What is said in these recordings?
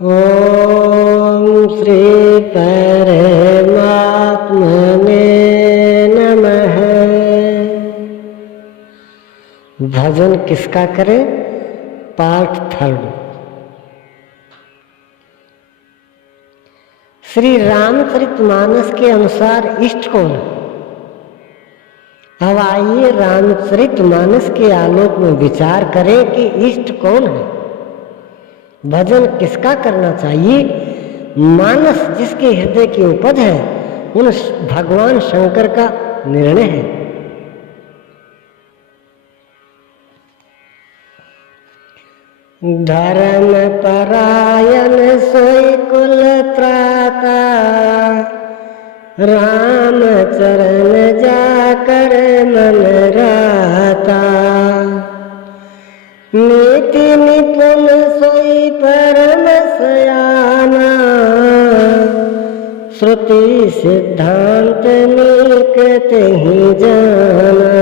ओम श्री परमात्मने नमः। भजन किसका करें? पार्ट 3। श्री रामचरितमानस के अनुसार इष्ट कौन है? अब आइए रामचरितमानस के आलोक में विचार करें कि इष्ट कौन है, भजन किसका करना चाहिए। मानस जिसके हृदय की उपज है उन भगवान शंकर का निर्णय है। धर्म परायण सोई कुल त्राता, राम चरण जाकर मन राता। नीति निपुण सोई परम सयाना, श्रुति सिद्धांत नीक तेहि जाना।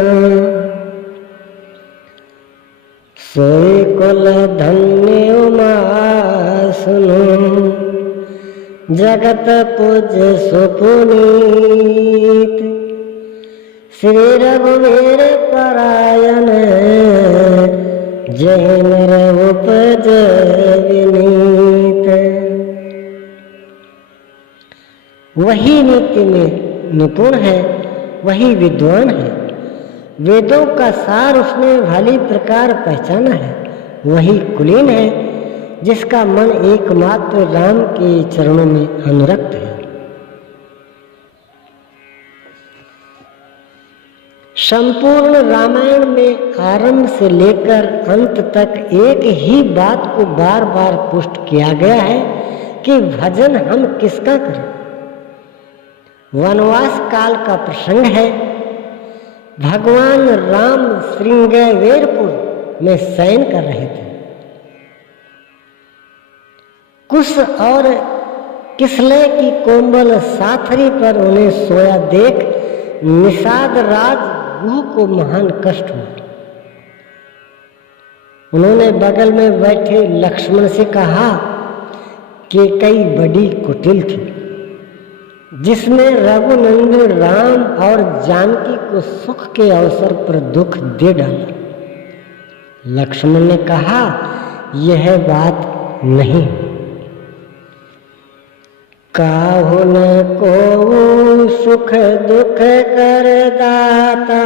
सोई कुल धन्य उमा सुनो, जगत पूज सुपुनीत। श्री रघुवीर परायण, जय नर उपज विनीत। वही नीति में निपुण है, वही विद्वान है। वेदों का सार उसने भली प्रकार पहचाना है। वही कुलीन है जिसका मन एकमात्र राम के चरणों में अनुरक्त है। संपूर्ण रामायण में आरंभ से लेकर अंत तक एक ही बात को बार बार पुष्ट किया गया है कि भजन हम किसका करें। वनवास काल का प्रसंग है। भगवान राम श्रृंगवेरपुर में शयन कर रहे थे। कुश और किसलय की कोमल साथरी पर उन्हें सोया देख निषाद राज गुह को महान कष्ट हुआ। उन्होंने बगल में बैठे लक्ष्मण से कहा कि कई बड़ी कुटिल थी जिसमें रघुनंदन राम और जानकी को सुख के अवसर पर दुख दे डाला। लक्ष्मण ने कहा यह बात नहीं। काहु न को सुख दुख कर दाता,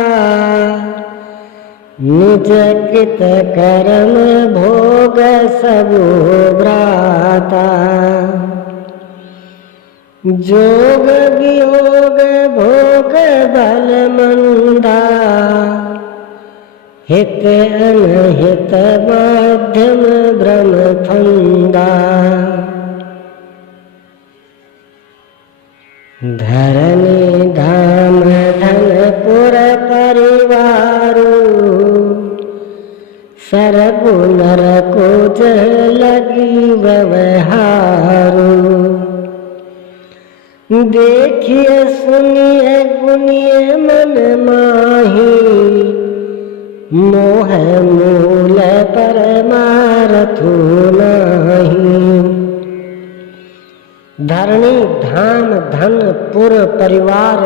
निज कृत कर्म भोग सबु भ्राता। जोग वियोग भोग बल मंदा, हित अनहित मध्यम भ्रम फंदा। धरनी धाम धनपुर परिवारू, सरगु नरको लगी व्यवहारू। देखिए सुनिए गुनिए मन माही, मोह मूल परमारथु नाही। धरणी धाम धन पुर परिवार,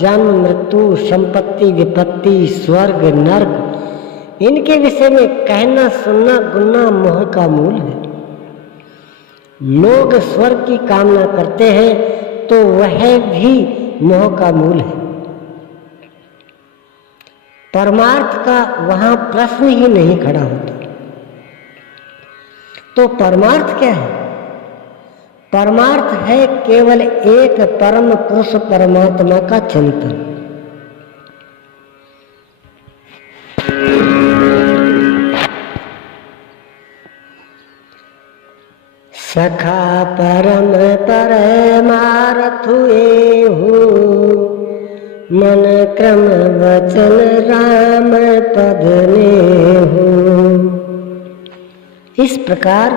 जन्म मृत्यु संपत्ति विपत्ति स्वर्ग नर्क, इनके विषय में कहना सुनना गुन्ना मोह का मूल है। लोग स्वर्ग की कामना करते हैं तो वह भी मोह का मूल है। परमार्थ का वहां प्रश्न ही नहीं खड़ा होता। तो परमार्थ क्या है? परमार्थ है केवल एक परम पुरुष परमात्मा का चिंतन। सखा परम परमारथु एहु, मन क्रम वचन राम पद नेहु। इस प्रकार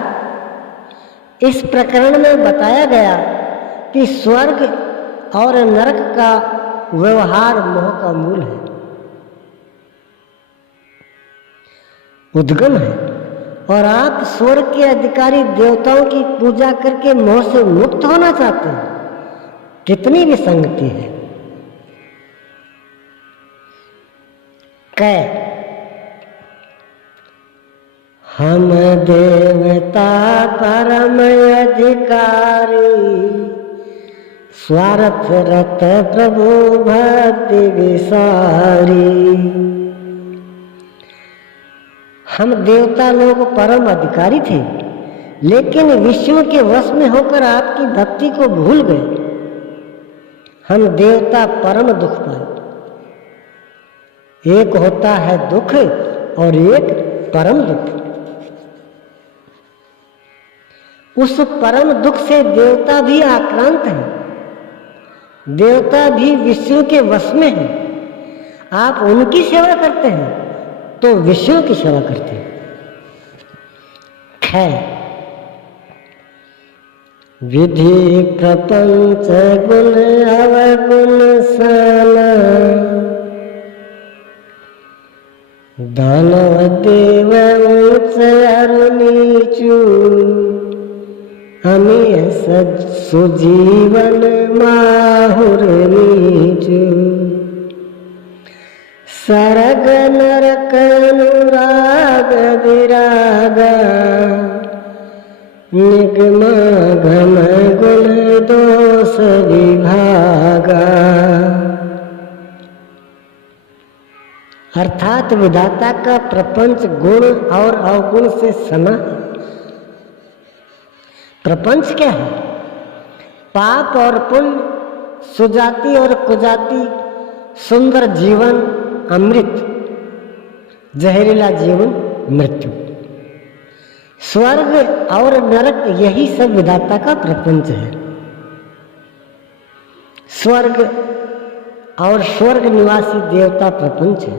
इस प्रकरण में बताया गया कि स्वर्ग और नरक का व्यवहार मोह का मूल है, उद्गम है। और आप स्वर्ग के अधिकारी देवताओं की पूजा करके मोह से मुक्त होना चाहते हैं। कितनी विसंगति है। कै हम देवता परम अधिकारी, स्वार्थ रत प्रभु भक्ति विसारी। हम देवता लोग परम अधिकारी थे, लेकिन विष्णु के वश में होकर आपकी भक्ति को भूल गए। हम देवता परम दुख पाए। एक होता है दुख और एक परम दुख। उस परम दुख से देवता भी आक्रांत हैं, देवता भी विष्णु के वश में हैं। आप उनकी सेवा करते हैं तो विष्णु की सेवा करते हैं। खैर, विधि प्रपंच गुण अवगुण साना, दानव देव ऊंच अरु नीचू, हमें सुजीवन माहुर नीचू। सरग नरक अनुराग विरागा, निगम घम गुण दोष विभागा। अर्थात विधाता का प्रपंच गुण और अवगुण से सना है। प्रपंच क्या है? पाप और पुण्य, सुजाति और कुजाति, सुंदर जीवन अमृत, जहरीला जीवन मृत्यु। स्वर्ग और नरक यही सब विधाता का प्रपंच है। स्वर्ग और स्वर्ग निवासी देवता प्रपंच है।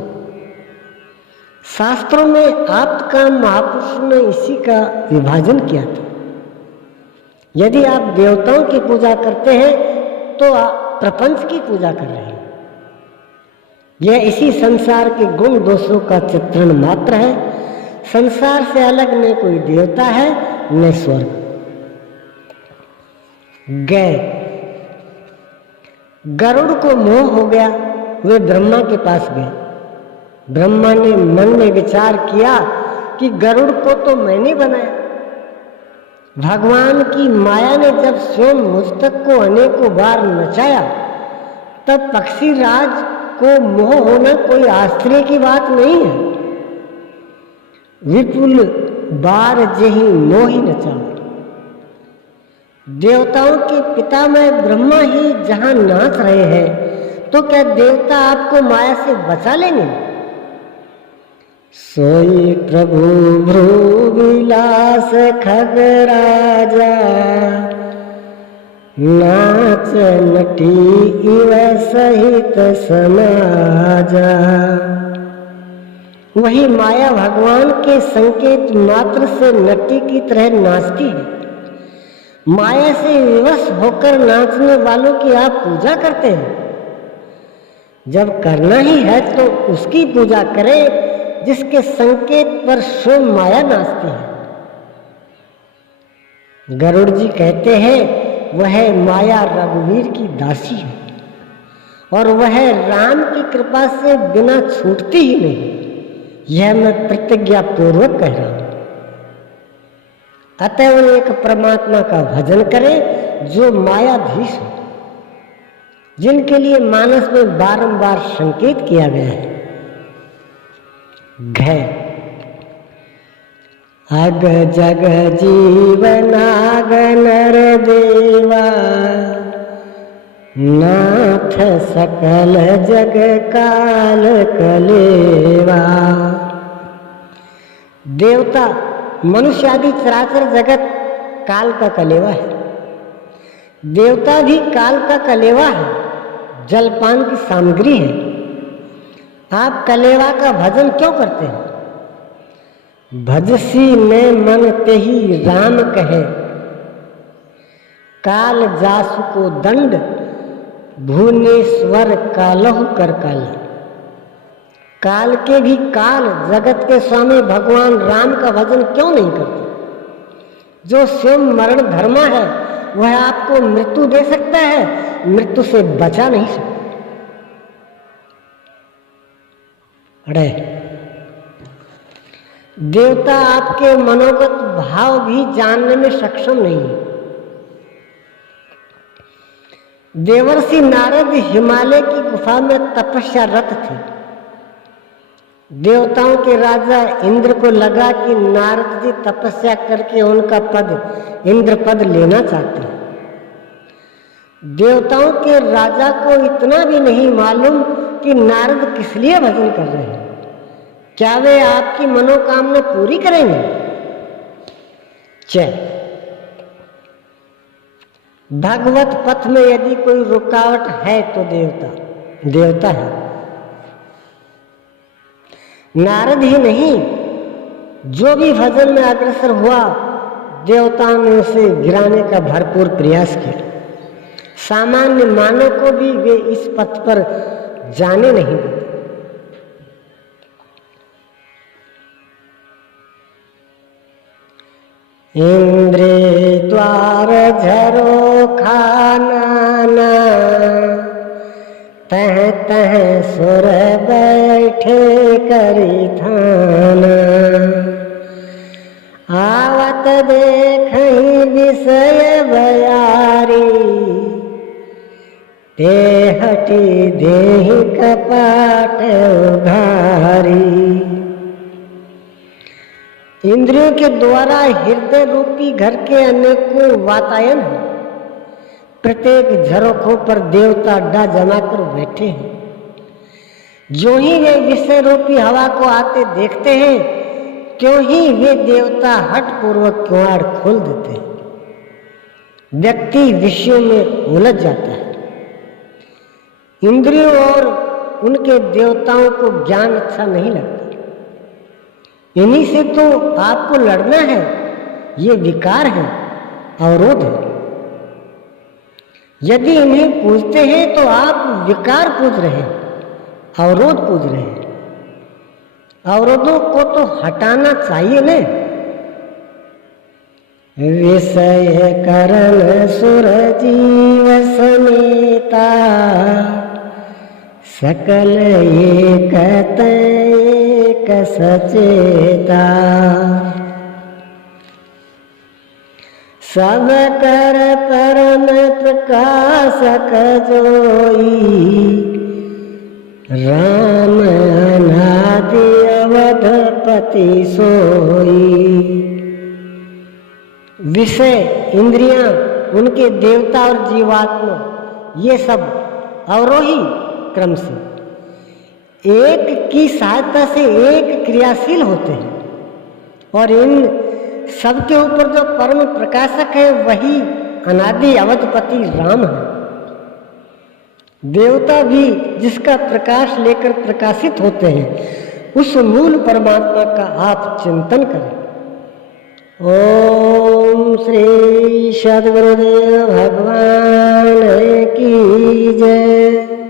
शास्त्रों में आप्तकाम महापुरुष ने इसी का विभाजन किया था। यदि आप देवताओं की पूजा करते हैं तो आप प्रपंच की पूजा कर रहे हैं। यह इसी संसार के गुण दोषों का चित्रण मात्र है। संसार से अलग न कोई देवता है न स्वर्ग। गए गरुड़ को मोह हो गया, वे ब्रह्मा के पास गए। ब्रह्मा ने मन में विचार किया कि गरुड़ को तो मैंने बनाया। भगवान की माया ने जब स्वयं मुझ तक को अनेकों बार नचाया, तब पक्षी राज को मोह होना कोई आश्चर्य की बात नहीं है। विपुल बार जही मोही नचाओ। देवताओं के पितामह ब्रह्मा ही जहां नाच रहे हैं, तो क्या देवता आपको माया से बचा लेंगे? सोई प्रभु भ्रू विलास खगराजा, नाच नटी इव सहित समाजा। वही माया भगवान के संकेत मात्र से नटी की तरह नाचती है। माया से विवश होकर नाचने वालों की आप पूजा करते हैं। जब करना ही है तो उसकी पूजा करें जिसके संकेत पर स्वयं माया नाचती है। गरुड़ जी कहते हैं वह माया रघुवीर की दासी है और वह राम की कृपा से बिना छूटती ही नहीं। यह मैं प्रतिज्ञा पूर्वक कह रहा हूं। अतएव एक परमात्मा का भजन करें जो मायाधीश हो, जिनके लिए मानस में बारंबार संकेत किया गया है। घै अग जग जीवनाग नर देवा, नाथ सकल जग काल कलेवा। देवता मनुष्य आदि चराचर जगत काल का कलेवा है। देवता भी काल का कलेवा है, जलपान की सामग्री है। आप कलेवा का भजन क्यों करते हैं? भजसी में मन ते ही राम कहे, काल जासु को दंड भुवनेश्वर कालहु कर काला। काल के भी काल जगत के स्वामी भगवान राम का भजन क्यों नहीं करते? जो स्वयं मरण धर्मा है वह आपको मृत्यु दे सकता है, मृत्यु से बचा नहीं सकता। अरे देवता आपके मनोगत भाव भी जानने में सक्षम नहीं है। देवर्षि नारद हिमालय की गुफा में तपस्यारत थे। देवताओं के राजा इंद्र को लगा कि नारद जी तपस्या करके उनका पद इंद्र पद लेना चाहते हैं। देवताओं के राजा को इतना भी नहीं मालूम कि नारद किस लिए भजन कर रहे हैं। क्या वे आपकी मनोकामना पूरी करेंगे? चल, भगवत पथ में यदि कोई रुकावट है तो देवता है। नारद ही नहीं, जो भी भजन में अग्रसर हुआ देवताओं ने उसे गिराने का भरपूर प्रयास किया। सामान्य मानव को भी वे इस पथ पर जाने नहीं देते। इंद्रे द्वार झरो खाना, तह तह सुर बैठे करी थाना। आवत देखहि विषय बयारी, ते हटी देहि कपाट उघारी। इंद्रियों के द्वारा हृदय रूपी घर के अनेकों वातायन हैं। प्रत्येक झरोखों पर देवता अड्डा जमाकर बैठे हैं। जो ही वे विषय रूपी हवा को आते देखते हैं, त्यों ही वे देवता हठ पूर्वक किवाड़ खोल देते हैं। व्यक्ति विषयों में उलझ जाता है। इंद्रियों और उनके देवताओं को ज्ञान अच्छा नहीं लगता। इन्हीं से तो आपको लड़ना है। ये विकार है, अवरोध है। यदि इन्हें पूजते हैं तो आप विकार पूज रहे हैं, अवरोध पूज रहे हैं। अवरोधों को तो हटाना चाहिए न। विषय करण सुर जीव समेता, सकल एक एक सचेता। सब कर परम प्रकाशक जोई, राम अनादि अवधपति सोई। विषय, इंद्रियां, उनके देवता और जीवात्मा, ये सब अवरोही क्रम से एक की सहायता से एक क्रियाशील होते हैं। और इन सबके ऊपर जो परम प्रकाशक है वही अनादि अवधपति राम है। देवता भी जिसका प्रकाश लेकर प्रकाशित होते हैं, उस मूल परमात्मा का आप चिंतन करें। ओम श्री सद्गुरुदेव भगवान की जय।